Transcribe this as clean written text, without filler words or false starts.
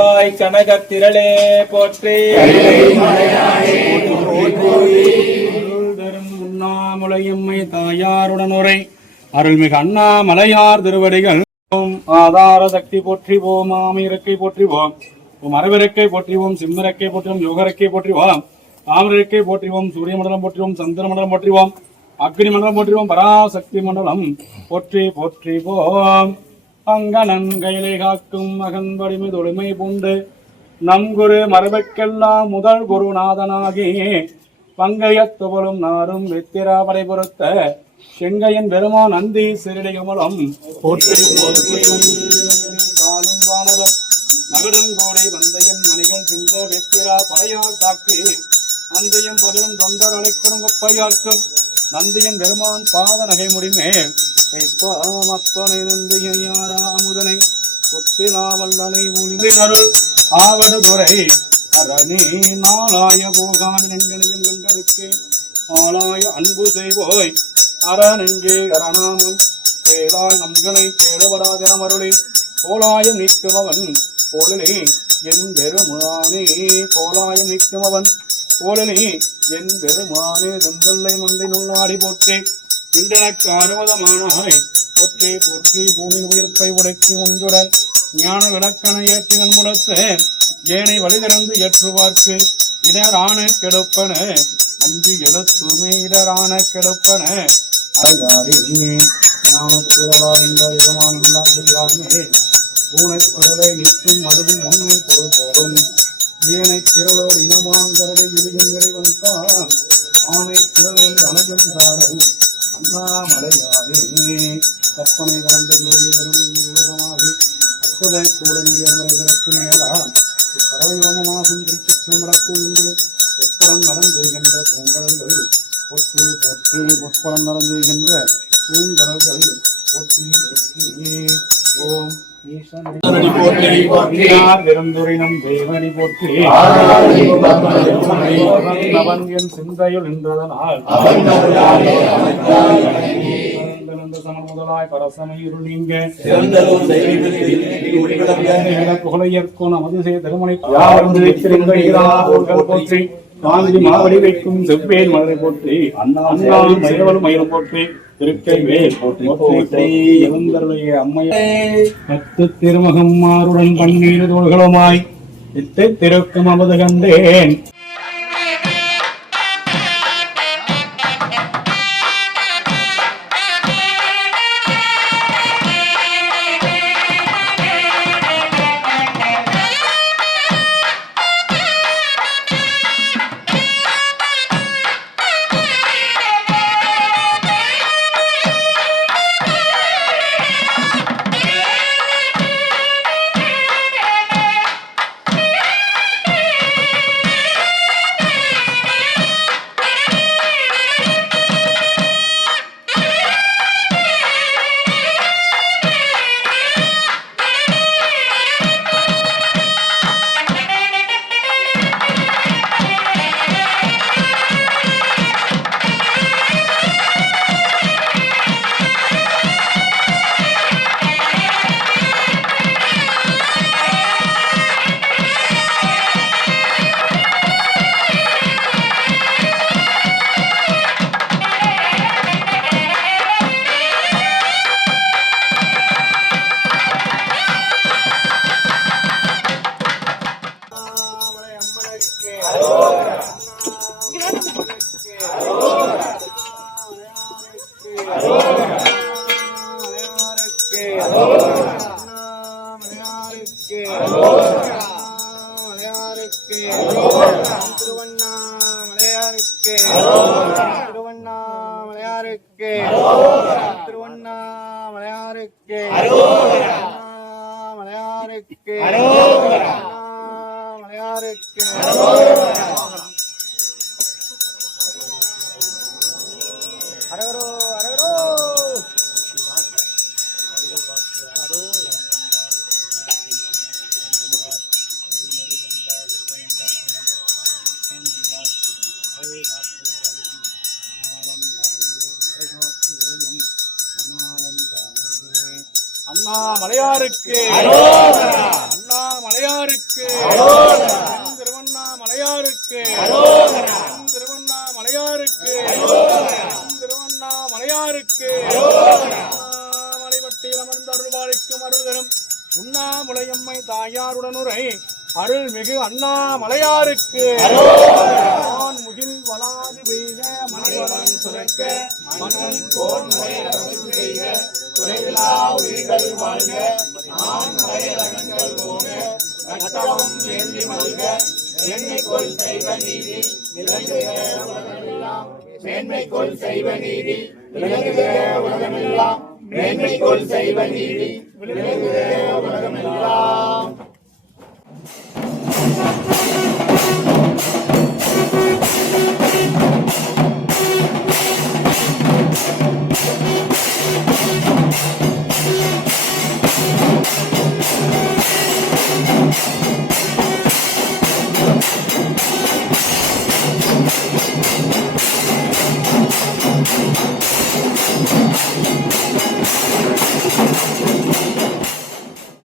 தாய் கனகத்திரளே போற்றி. தரும் உண்ணாமுலையம்மை தாயாருடன் உரை அருள்மிகு அண்ணாமலையார் திருவடிகள். ஆதார சக்தி போற்றிவோம், ஆமையிறக்கை போற்றிவோம், மரவிறக்கை போற்றிவோம், சிம்மரக்கை போற்றிவோம், யோகரக்கை போற்றிவோம், தாமரக்கை போற்றிவோம், சூரிய மண்டலம் போற்றிவோம், சந்திர மண்டலம் போற்றிவோம், அக்னி மண்டலம் போற்றிவோம், பராசக்தி மண்டலம் போற்றி போற்றிவோம். அங்கனன் கையிலை காக்கும் மகன்படிமை தொழுமை பூண்டு நம் குரு மரபுக்கெல்லாம் முதல் குருநாதனாகி பங்கையத்துவலும் நாரும் வெத்திரா படை பொறுத்த செங்கையன் பெருமான் நந்தி சிறிடையமலம் போற்றி காலும் வானவம் நகடும் கோடை வந்தையன் மணிகள் சென்ற வெத்திரா படையால் தாக்கி நந்தியும் பகலும் தொண்டர் அழைக்கணும் ஒப்பையாற்றும் நந்தியன் பெருமான் பாத நகை முடிமேல் அப்பனை நந்தியாரா அமுதனை ஒத்தினாவல்லனை ஒளிவினருள் ஆவடு துறை அரணி நாளாய போகான் எங்களையும் கண்டனுக்கு ஆளாய அன்பு செய்வோய் அரணெங்கே அரணாமம் கேளாய் நம்களை கேளவராதிரமருளி கோலாயம் நீக்குமவன் கோலனே என் பெருமானே, கோலாயம் நீக்குமவன் கோலனே என் பெருமானே. தொந்தல்லை மந்தை நுள்ளாடி போற்றே இன்றனக்கு அறுபதமானாய் போற்றே போற்றி. பூமியின் உயிர்ப்பை உடைக்கி ஒன்றுடன் ஞான விளக்கண ஏற்றி நன்முடத்த ஏனை வழிதிறந்து ஏற்றுவார்க்கு இடரான கெடுப்பன அஞ்சு எழுத்துமே இடரான கெடுப்பன அழகாரே ஞானத்திரளார் என்ற விதமானே பூனைக்குரலை நிற்கும் அதுவும் உண்மை பொருள் போடும் ஏனை திரளோர் இனமாந்தரடை இழியும் இறைவன் தான் ஆனை திரளோர் அணையும் சாரல் அண்ணாமலையாரே. கற்பனை கலந்த ஜோதிய தருமையாகி அற்புத கூட நிலையமரத்தின் மேலா பறவையோமமாகும் திருச்சிற்றம்பலத்தில் இன்று புஷ்பலம் நடந்தேகின்ற பூங்கடல்கள் போற்றி போற்றி. புஷ்பலம் நடந்தேகின்ற பூங்கடல்கள் போற்றி போற்றி. ஓம் பெருந்துரைனம் தேவனி போற்றி. என் சிந்தையுள் நின்றதனால் முதலாய் பரசமையுள் நீங்க புகழையற்கும் நமது செய்த திருமணி போற்றி. காஞ்சி மாவடி வைக்கும் செவ்வேல் மலரை போற்றி. அண்ணா மயிலவரும் மயிலும் போற்றி. திருக்கைவேல் போற்றி. இளந்தருடைய அம்மையை பத்து திருமகம் மாறுடன் பன்னீர் தோள்களுமாய் இட்டு திருக்கும் அமது கண்டேன். அண்ணாமலையாருக்கு அண்ணாமலையாருக்கு திருவண்ணாமலையாருக்கு திருவண்ணாமலையாருக்கு திருவண்ணாமலையாருக்கு திருவண்ணாமலையாருக்கு மலைவட்டியில் அமர்ந்து அருள்பாலிக்கும் அருள்தரும் உண்ணாமுலையம்மை தாயாருடனுரை அருள்மிகு அண்ணாமலையாருக்கு முகில் வளாது பெய்க மணிவளம் சுரக்க மன்னன் போல் முறை அரசு செய்க குறைவிலா உயிர்கள் வாழ்க நான் மலையரங்கங்கள் போக கட்டளம் வேண்டி மல்க மேன்மைக்குள் செய்வ நீதி விளங்குக உலகமெல்லாம் மேன்மைக்குள் செய்வ நீதி விளங்குக உலகமெல்லாம் மேன்மைக்குள் செய்வ நீதி விளங்குக உலகமெல்லாம்